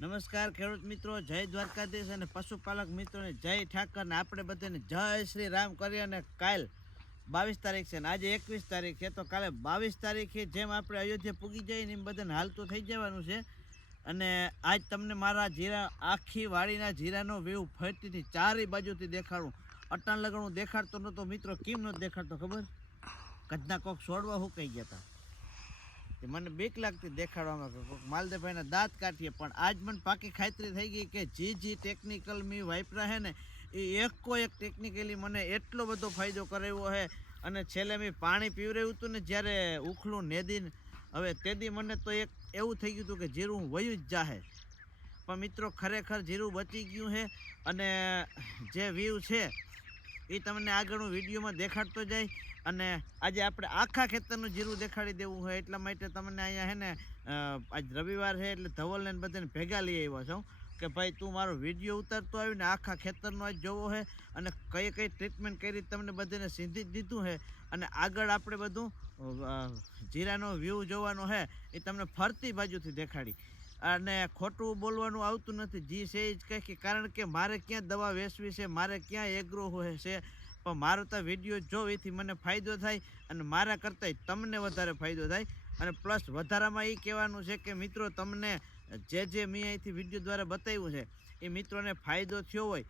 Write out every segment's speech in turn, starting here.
નમસ્કાર, ખેડૂત મિત્રો, જય દ્વારકાધીશ અને પશુપાલક મિત્રોને જય ઠાકર ને આપણે બધાને જય શ્રી રામ કરી અને કાલ બાવીસ તારીખ છે ને આજે એકવીસ તારીખ છે, તો કાલે બાવીસ તારીખે જેમ આપણે અયોધ્યા પૂગી જઈએ ને એમ બધાને હાલતું થઈ જવાનું છે. અને આજ તમને મારા જીરા, આખી વાડીના જીરાનો વ્યૂ ફરતીથી ચારે બાજુથી દેખાડું. અટાણ લગણું દેખાડતો નહોતો, મિત્રો, કેમ નહોતો દેખાડતો ખબર? કદના કોક છોડવા હું કહી ગયા હતા? તે મને બીક લાગતી દેખાડવામાં કે માલદેભાઈના દાંત કાઢીએ, પણ આજ મને પાકી ખાતરી થઈ ગઈ કે જે જે ટેકનિકલ મી વાપરા હે ને, એ એકો એક ટેકનિકલી મને એટલો બધો ફાયદો કરાવ્યો છે અને છેલ્લે મેં પાણી પીવરાયું હતું ને જ્યારે ઉખલું નેદીને, હવે તેદી મને તો એક એવું થઈ ગયું હતું કે જીરું વયું જ જાહે. પણ મિત્રો, ખરેખર જીરું બચી ગયું છે અને જે વ્યૂ છે, એ તમને આગળ હું વિડીયોમાં દેખાડતો જાય. અને આજે આપણે આખા ખેતરનું જીરું દેખાડી દેવું હોય એટલા માટે તમને અહીંયા હે ને આજ રવિવાર છે એટલે ધવલને બધાને ભેગા લઈ આવ્યા છું કે ભાઈ તું મારો વીડિયો ઉતારતો આવીને આખા ખેતરનો આજ જોવો છે અને કઈ કઈ ટ્રીટમેન્ટ કરી તમને બધાને સીધી જ દીધું છે અને આગળ આપણે બધું જીરાનો વ્યૂ જોવાનો છે એ તમને ફરતી બાજુથી દેખાડી. અને ખોટું બોલવાનું આવતું નથી, જી છે એ જ કહે કે કારણ કે મારે ક્યાં દવા વેચવી છે, મારે ક્યાં એગ્રો હોય છે પણ મારો તો વીડિયો જો એથી મને ફાયદો થાય અને મારા કરતાંય તમને વધારે ફાયદો થાય. અને પ્લસ વધારામાં એ કહેવાનું છે કે મિત્રો, તમને જે જે મેં અહીંથી વીડિયો દ્વારા બતાવ્યું છે, એ મિત્રોને ફાયદો થયો હોય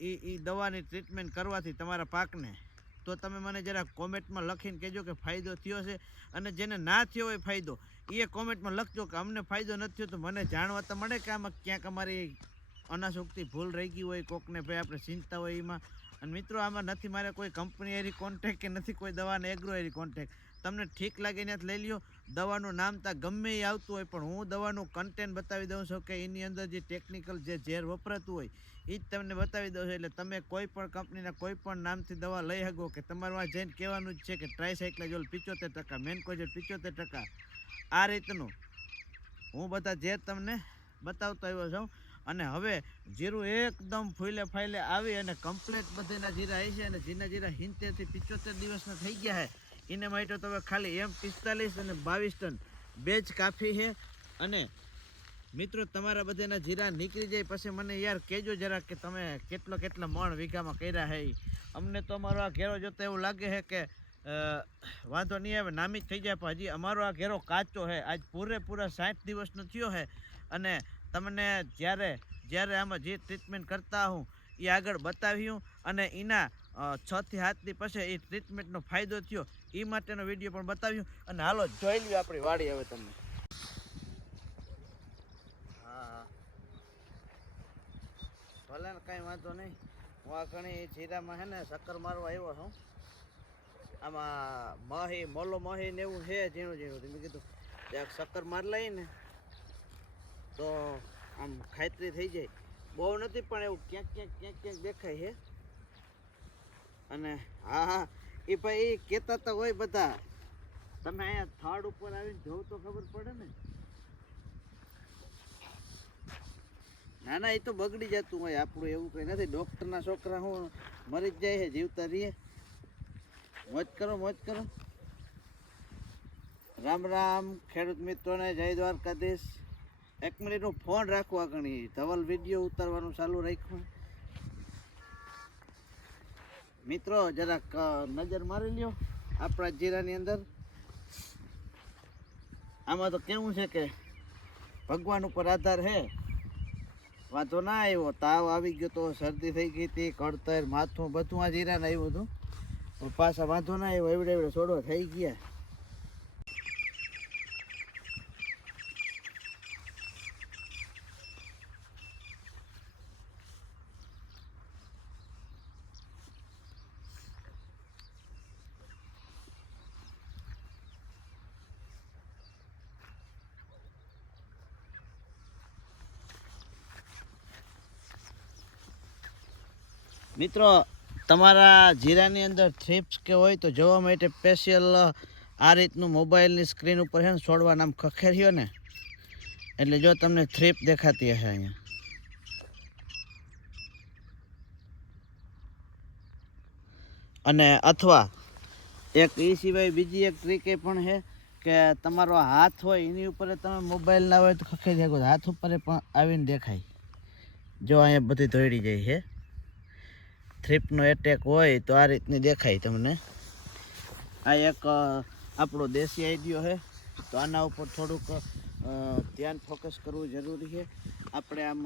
એ એ દવાની ટ્રીટમેન્ટ કરવાથી તમારા પાકને. તો તમે મને જરા કોમેન્ટમાં લખીને કહેજો કે ફાયદો થયો છે અને જેને ના થયો હોય ફાયદો એ કોમેન્ટમાં લખજો કે અમને ફાયદો નથી થયો તો મને જાણવા તો મળે કે આમાં ક્યાંક અમારી અનાસુક્તિ ભૂલ રહી ગઈ હોય, કોકને ભાઈ આપણે ચિંતા હોય એમાં. અને મિત્રો, આમાં નથી મારે કોઈ કંપની એરી કોન્ટેક કે નથી કોઈ દવાને એગ્રો એરી કોન્ટેક તમને ઠીક લાગે ત્યાંથી લઈ લ્યો. દવાનું નામ તા ગમે એ આવતું હોય, પણ હું દવાનું કન્ટેન્ટ બતાવી દઉં છું કે એની અંદર જે ટેકનિકલ જે ઝેર વપરાતું હોય એ જ તમને બતાવી દઉં છું. એટલે તમે કોઈ પણ કંપનીના કોઈ પણ નામથી દવા લઈ શકો કે તમારું જઈને કહેવાનું જ છે કે ટ્રાયસાઇક્લાજોલ પિચોતેર ટકા મેનકોજેલ પિચોતેર ટકા. આ રીતનું. હું બધા ઝેર તમને બતાવતો આવ્યો છું. અને હવે જીરું એકદમ ફૂલે ફાઇલે આવી અને કમ્પ્લેટ બધેના જીરા આવી છે અને જીના જીરા સિત્તેરથી પિચોતેર દિવસના થઈ ગયા છે, એને માટે તમે ખાલી એમ પિસ્તાલીસ અને બાવીસ ટન બે જ કાફી છે. અને મિત્રો, તમારા બધાના જીરા નીકળી જાય, પછી મને યાર કહેજો જરા કે તમે કેટલો કેટલા મણ વીઘામાં કર્યા હે અમને તો અમારો આ ઘેરો જોતા એવું લાગે છે કે વાંધો નહીં આવે નામી થઈ જાય, પણ હજી અમારો આ ઘેરો કાચો છે. આજ પૂરેપૂરા સાઠ દિવસનો થયો છે. અને તમને જ્યારે જ્યારે આમાં જે ટ્રીટમેન્ટ કરતા હું, એ આગળ બતાવ્યું. અને એના છ થી સાતની પછી એ ટ્રીટમેન્ટનો ફાયદો થયો. એ માટેનો વીડિયો પણ બતાવ્યું. અને હાલો, જોઈ લ્યો આપણી વાડી હવે તમને. હા. ભલે ને કાંઈ વાંધો નહીં. હું આ ઘણી જીરામાં છે ને શક્કર મારવા આવ્યો છું. આમાં મહી, મોલો મહી ને એવું છે, ઝીણું ઝીણું. મેં કીધું, જરાક શક્કર માર લઈ ને તો આમ ખાતરી થઈ જાય. બહુ નથી, પણ એવું ક્યાંક ક્યાંક ક્યાંક ક્યાંક દેખાય છે. અને હા હા એ ભાઈ એ કહેતા તો હોય બધા. તમે અહીંયા થાળ ઉપર આવીને જોવ તો ખબર પડે ને. ના ના એ તો બગડી જતું હોય. આપણું એવું કંઈ નથી. ડૉક્ટરના છોકરા હું મરી જ જાય છે, જીવતા રહીએ. મોજ કરો મોજ કરો. રામ રામ, ખેડૂત મિત્રોને જય દ્વારકાધીશ. એક મિનિટનું ફોન રાખવા ગણી ધવલ વીડિયો ઉતારવાનું ચાલુ રાખ્યું. મિત્રો, જરાક નજર મારી લ્યો આપણા જીરાની અંદર. આમાં તો કેવું છે કે ભગવાન ઉપર આધાર છે વાંધો ના આવ્યો. તાવ આવી ગયો તો શરદી થઈ ગઈ હતી, કળતર, માથું બધું આ જીરાને આવ્યું હતું. પાછા વાંધો ના એવો એવડે એવડે છોડવા થઈ ગયા. મિત્રો તમારા જીરાની અંદર થ્રીપ્સ કે હોય તો જોવા માટે સ્પેશિયલ આ રીતનું મોબાઈલની સ્ક્રીન ઉપર છે ને છોડવા નામ ખખેર્યો ને, એટલે જો તમને થ્રીપ દેખાતી હશે અહીંયા. અને અથવા એક એ સિવાય બીજી એક ટ્રીક એ પણ છે કે તમારો હાથ હોય એની ઉપર તમે મોબાઈલ ના હોય તો ખખેરી શકો, હાથ ઉપર પણ આવીને દેખાય. જો અહીંયા બધી દોડી જાય છે. થ્રીપનો એટેક હોય તો આ રીતની દેખાય તમને. આ એક આપણો દેશી આઈડિયો છે. તો આના ઉપર થોડુંક ધ્યાન ફોકસ કરવું જરૂરી છે. આપણે આમ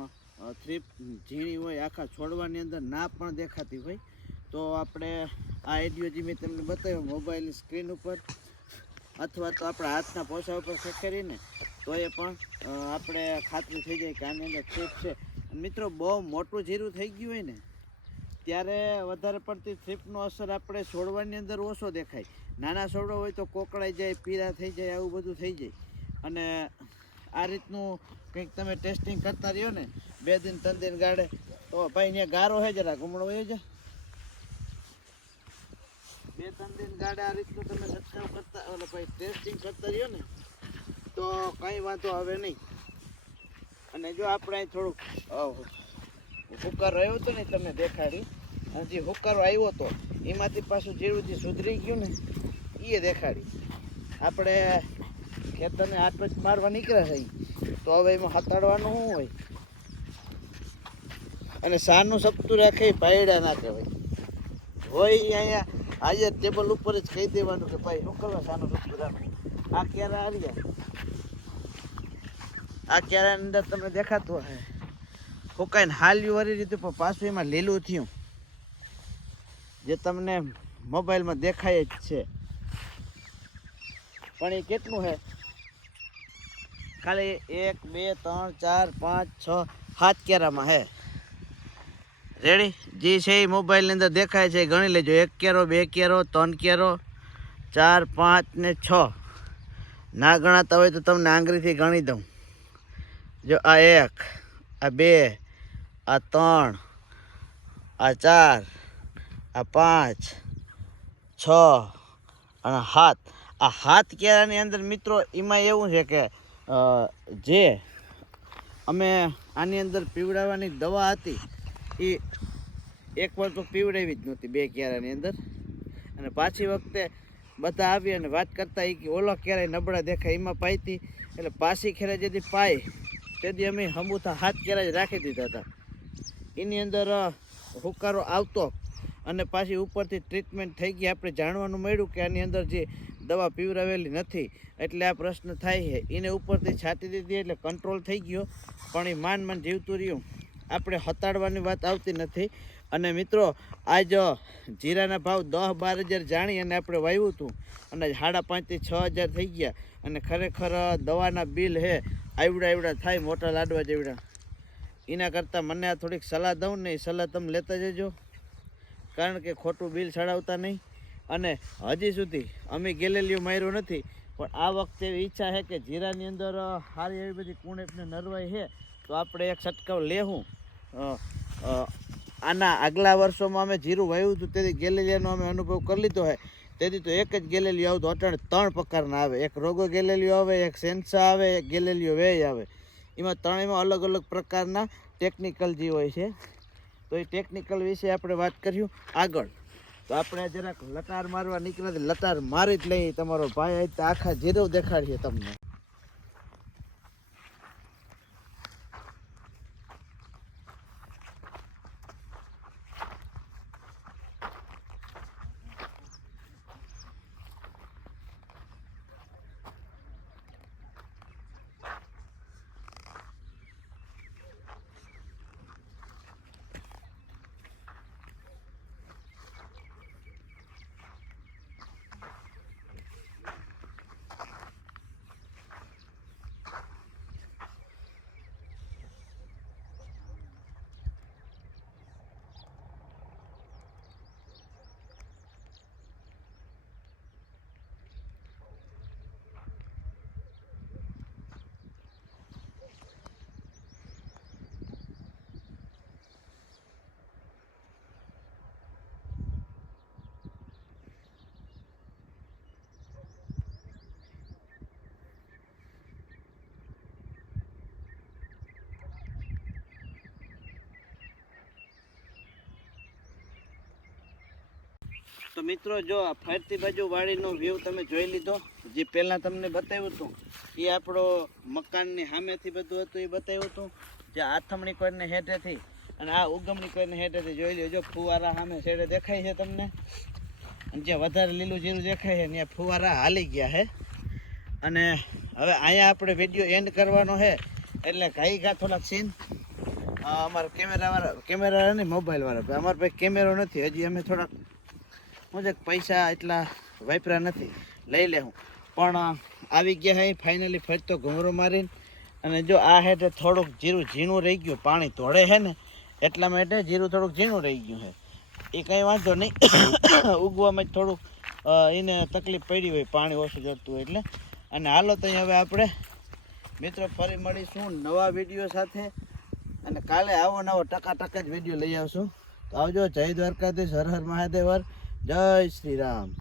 થ્રીપ ઝીણી હોય, આખા છોડવાની અંદર ના પણ દેખાતી હોય. તો આપણે આ આઈડિયો જે મેં તમને બતાવ્યો મોબાઈલની સ્ક્રીન ઉપર, અથવા તો આપણા હાથના પોસા ઉપર ખખેરીને તો એ પણ આપણે ખાતરી થઈ જાય કે આની અંદર થ્રીપ છે. મિત્રો, બહુ મોટું જીરું થઈ ગયું હોય ને ત્યારે વધારે પડતી થ્રીપનો અસર આપણે છોડવાની અંદર ઓછો દેખાય. નાના છોડો હોય તો કોકળાઈ જાય, પીળા થઈ જાય, આવું બધું થઈ જાય. અને આ રીતનું કંઈક તમે ટેસ્ટિંગ કરતા રહ્યો ને, બે દિન, ત્રણ દિન ગાડે તો ભાઈ અહીંયા ગારો હોય જરા ગુમડો હોય છે બે, ત્રણ દિન ગાડે આ રીતનું તમે છંટકાવ કરતા, ઓલો ભાઈ ટેસ્ટિંગ કરતા રહ્યો ને, તો કંઈ વાંધો આવે નહીં. અને જો આપણે થોડુંક હુકારો રહ્યો હતો ને તમને દેખાડી. અને જે હુકારો આવ્યો હતો, એમાંથી પાછું જેવું જે સુધરી ગયું ને એ દેખાડી. આપણે ખેતરને હાથ જ મારવા નીકળ્યા છે તો હવે એમાં હતાડવાનું શું હોય? અને સારનું સપતું રાખે પાયડા ના કહેવાય. હોય અહીંયા, આજે ટેબલ ઉપર જ કહી દેવાનું કે ભાઈ શું કરવા સાનું સપતું રાખો. આ ક્યારે આવી આ ક્યારે અંદર તમને દેખાતું હશે? ફૂકાઈને હાલ્યું વાળી રીતે પણ પાછું એમાં લીલું થયું. જે તમને મોબાઈલમાં દેખાય જ છે. પણ એ કેટલું છે ખાલી એક, બે, ત્રણ, ચાર, પાંચ, છ, સાત કેરામાં હે. રેડી જે છે એ મોબાઈલની અંદર દેખાય છે ગણી લેજો. એક કેરો, બે કેરો, ત્રણ કેરો, ચાર, પાંચ ને છ. ના ગણાતા હોય તો તમને આંગળીથી ગણી દઉં. જો આ એક, આ બે આ ત્રણ, આ ચાર, આ પાંચ, છ અને હાથ આ હાથ કેરાની અંદર મિત્રો એમાં એવું છે કે જે અમે આની અંદર પીવડાવવાની દવા હતી, એ એક વાર તો પીવડાવી જ નહોતી બે કેરાની અંદર. અને પાછી વખતે બધા આવી અને વાત કરતા એ કે ઓલો ક્યારેય નબળા દેખાય, એમાં પાઈતી એટલે પાછી ખેરા જેથી પાય, તેથી અમે હમુથા હાથ કેરા જ રાખી દીધા હતા. એની અંદર હુકારો આવતો અને પાછી ઉપરથી ટ્રીટમેન્ટ થઈ ગઈ. આપણે જાણવાનું મળ્યું કે આની અંદર જે દવા પીવરાવેલી નથી, એટલે આ પ્રશ્ન થાય છે. એને ઉપરથી છાંટી દીધી એટલે કંટ્રોલ થઈ ગયો. પણ એ માન માન જીવતું રહ્યું. આપણે હતાડવાની વાત આવતી નથી. અને મિત્રો, આજ જીરાના ભાવ દસ બાર હજાર જાણી અને આપણે વાવ્યું હતું અને સાડા પાંચથી છ હજાર થઈ ગયા. અને ખરેખર દવાના બિલ હે આવડા આવડા થાય, મોટા લાડવા જેવડા. એના કરતાં મને આ થોડીક સલાહ દઉં ને એ સલાહ તમે લેતા જજો. કારણ કે ખોટું બિલ ચડાવતા નહીં. અને હજી સુધી અમે ગેલેલીઓ માર્યું નથી. પણ આ વખતે એવી ઈચ્છા છે કે જીરાની અંદર સારી એવી બધી કુણેપને નરવાઈ છે, તો આપણે એક છટકાવ લેવું આના આગલા વર્ષોમાં અમે જીરું વાવ્યું હતું, તેથી ગેલેલિયાનો અમે અનુભવ કરી લીધો છે. તેથી તો એક જ ગેલેલિયો આવતો, અટાણે ત્રણ પ્રકારના આવે. એક રોગો ગેલેલિયો આવે, એક સેન્સા આવે, એક ગેલેલિયો વેય આવે. એમાં ત્રણેયમાં અલગ અલગ પ્રકારના ટેકનિકલ જે હોય છે. તો એ ટેકનિકલ વિશે આપણે વાત કર્યું આગળ. તો આપણે જરાક લટાર મારવા નીકળ્યા લતાર મારી જ લઈએ તમારો ભાઈ આખા જીરો દેખાડીએ તમને. તો મિત્રો, જો આ ફરતી બાજુ વાડીનો વ્યૂ તમે જોઈ લીધો. જે પહેલાં તમને બતાવ્યું હતું, એ આપણો મકાનની સામેથી બધું હતું, એ બતાવ્યું હતું. જે આથમણી કોઈને હેઠેથી અને આ ઉગમણી કોઈને હેઠેથી જોઈ લીધો જો ફુવારા સામે છેડે દેખાય છે તમને. અને જે વધારે લીલું જીરું દેખાય છે, ત્યાં ફુવારા હાલી ગયા છે. અને હવે અહીંયા આપણે વીડિયો એન્ડ કરવાનો છે, એટલે ઘાઈ ઘા થોડાક સીન. અમારા કેમેરાવાળા કેમેરા નહીં, મોબાઈલવાળા. અમારા પાસે કેમેરો નથી, હજી અમે થોડાક હું જે પૈસા એટલા વાપરા નથી. લઈ લે હું. પણ આવી ગયા હે ફાઇનલી ફરતો ઘૂમરો મારીને. અને જો આ હેઠે થોડુંક જીરું ઝીણું રહી ગયું. પાણી ધોળે છે ને, એટલા માટે જીરું થોડુંક ઝીણું રહી ગયું હે. એ કંઈ વાંધો નહીં. ઉગવામાં જ થોડુંક એને તકલીફ પડી હોય, પાણી ઓછું જતું હોય એટલે. અને હાલો તો હવે આપણે, મિત્રો, ફરી મળીશું નવા વીડિયો સાથે. અને કાલે આવો નવો ટકા ટકા જ વીડિયો લઈ આવશું. તો આવજો. જય દ્વારકાધીશ. હર હર મહાદેવર જય શ્રી રામ.